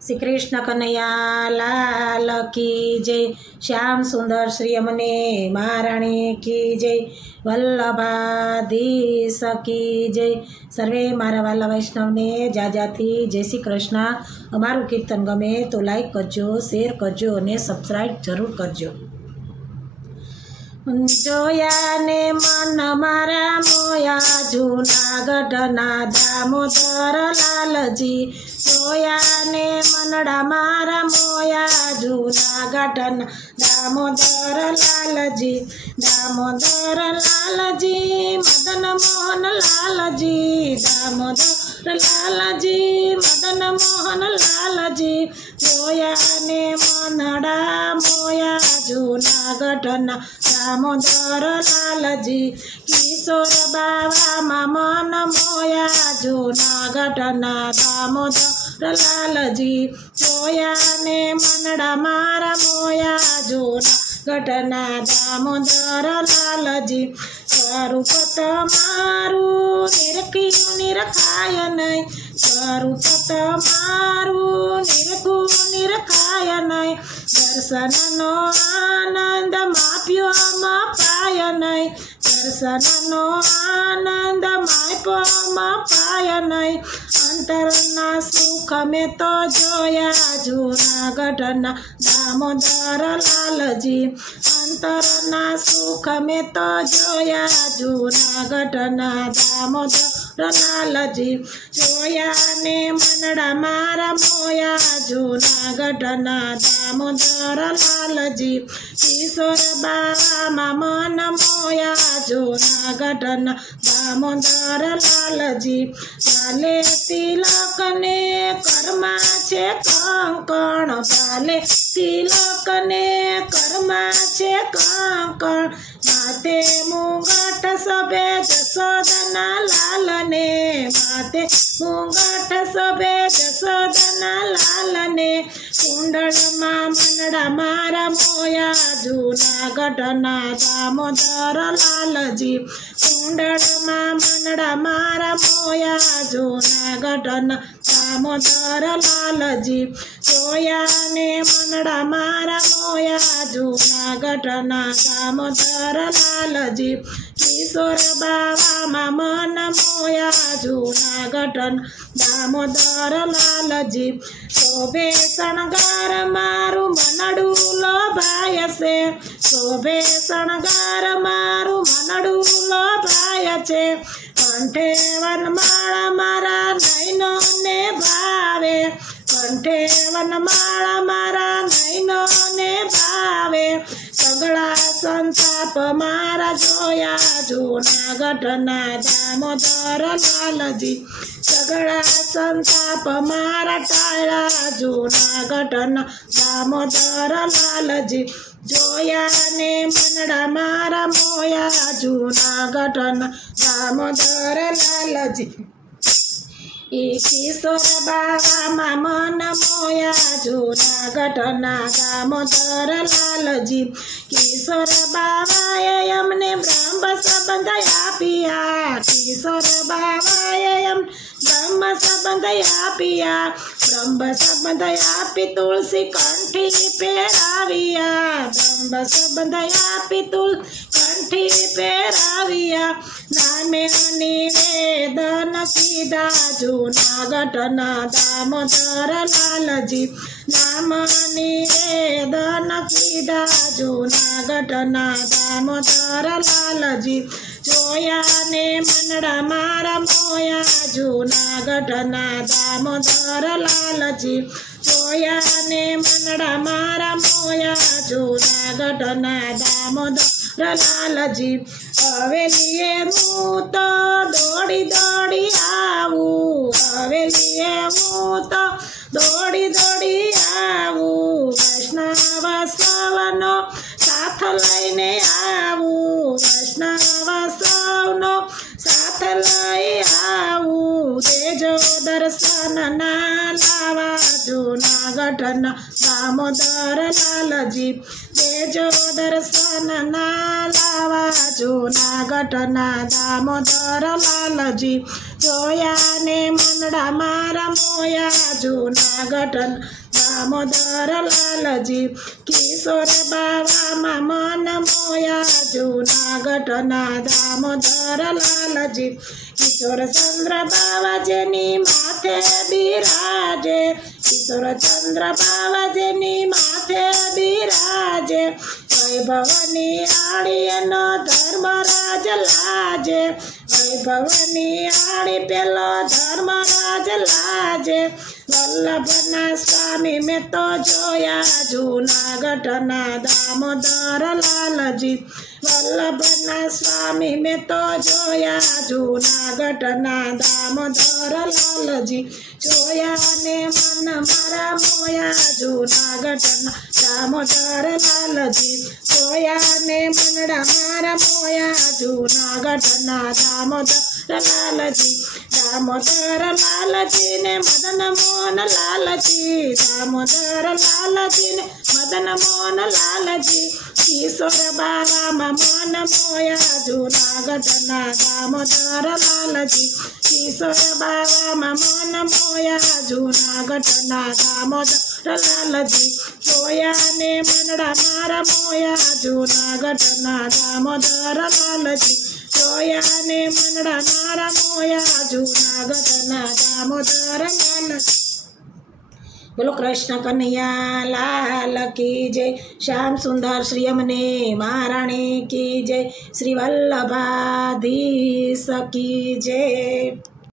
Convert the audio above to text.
श्री कृष्ण कन्हैया लाल की जय। श्याम सुंदर श्री अमने महाराणी की जय। वल्लभाधीश की जय। सर्वे मारा वाला वैष्णव ने जाजाथी जय श्री कृष्ण। अमारू कीर्तन गमे तो लाइक करजो, शेर करजो और सब्सक्राइब जरूर करजो। जोया ने मन मारा मोया जूनागढ़ना दामोदर लालजी। जोया ने मनड़ा मारा मोया जूनागढ़ना दामोदर लालजी। दामोदर लालजी मदन मोहन लालजी। दामोदर लालजी मदन मोहन लालजी। जोया ने मनड़ा मोया जूनागढ़ना दामोदर लालजी। किशोर बाबा मन मोया जूनागढ़ना दामोदर लालजी। जोया ने मनड़ा मारा मोया जूनागढ़ना दामोदर लालजी। स्वरूप तमारू निरखियु निरखाय नहीं। स्वरूप तमारू निरखु निरखाय नहीं। दर्शननो आनंद माप्यो पाय नहीं। दर्शननो आनंद माप्यो पाय नहीं। अंतरना सुख में तो जोया जूनागढ़ना दामोदर लालजी। अंतरना सुख में तो जोया जूनागढ़ना दामोदर लालजी। जोया ने मनड़ा मारा मोया जूनागढ़ना दामोदर लालजी। किशोर बाबा मन मोया जूनागढ़ना दामोदर लालजी। पाले तिलक ने कर्मा छे कंकण। पाले तिलक ने कर्मा छे कंकण। माते मुंगट सबे जसोदना लाल ने। माते मुंगट सबे जसोदना लाल ने। कुंडल मां मनड़ा मारा मोया जूनागढ़ना दामोदर लालजी। कुंडल मां मनड़ा मारा मोया जूनागढ़ना दामोदर लालजी। जोया ने मनड़ा मारा मोया जूनागढ़ना दामोदर लालजी। किशोर बाबा मन मोया जूनागढ़ना दामोदर लालजी। शोभे शणगार मारू मनड़ू लोभाय से। शोभे शणगार मारू मनड़ू लोभाय छे। कंठे वनमाला मारा नैनो ने भावे। कंठे वनमाला मारा नैनो ने भावे। सगळा संताप मारा जोया जूनागढ़ना दामोदर लालजी। सगळा संताप मारा टाळा जूनागढ़ना दामोदर लालजी। जोया ने मनड़ा मारा मोया जूनागढ़ना दामोदर लालजी। किशोर बाबा मन मोया जूनागढ़ना दामोदर लालजी। किशोर बाबा यमने ब्रह्म संबंध आपिया। किशोर बाबा यम ब्रह्म संबंध आपिया। ब्रह्म संबंध आपी तुलसी कंठी पेराविया। ब्रह्म संबंध आपी तुलसी कंठी पेराविया। नामे निवेदन कीधा जूनागढ़ना दामोदर लालजी। नाम निवेदन कीधा जूनागढ़ना दामोदर लालजी। जोया ने मनड़ा मारा मोया जूनागढ़ना दामोदर लालजी। जोया ने मनड़ा मारा मोया जूनागढ़ना दामोदर लालजी। हवेलीए हूँ तो दौड़ी दौड़ी आवू। हवेलीए हूँ तो दौड़ी दौड़ी आवू। वैष्णव सवनो साथ लईने आवू। वैष्णव सवनो साथ लई आवू। देजो दर्शन ना लावा जूना જૂનાગઢના દામોદર લાલજી દેજો દર્શનના લાવા જૂનાગઢના દામોદર લાલજી જોયા ને મનડા મારા મોયા જૂનાગઢના દામોદર લાલજી કિશોર બાવામાં મન મોયા જૂનાગઢના દામોદર લાલજી કિશોર ચંદ્ર બાવાજીની માથે બિરાજે કિશોર ચંદ્ર બાવાજીની માથે બિરાજે વૈભવની આડી એનો ધર્મરાજ લાજે વૈભવની આડી પેલો ધર્મરાજ લાજે વલ્લભના સ્વામી મેં તો જોયા જૂનાગઢના દામોદર લાલજી વલ્લભના સ્વામી મેં તો જોયા જૂનાગઢના દામોદર લાલજી જોયા ને મન મારા મોયા જૂનાગઢના દામોદર લાલજી જોયા ને મનડા મારા મોયા જૂનાગઢના દામોદર લાલજી દામોદર લાલજી ને મદન મોહન લાલજી દામોદર લાલજી ને મદન મોહન લાલજી કિશોર બાવામાં મન મોયા જૂનાગઢના દામોદર લાલજી કિશોર બાવામાં મન મોયા જૂનાગઢના દામોદર લાલજી જોયા ને મનડા મારા મોયા જૂનાગઢના દામોદર લાલજી જોયા ને મનડા મારા મોયા જૂનાગઢના દામોદર લાલજી બોલો કૃષ્ણ કનૈયા લાલ કી જય શ્યામ સુંદર શ્રી અમને મહારાણી કી જય શ્રી વલ્લભાધીશ કી જય।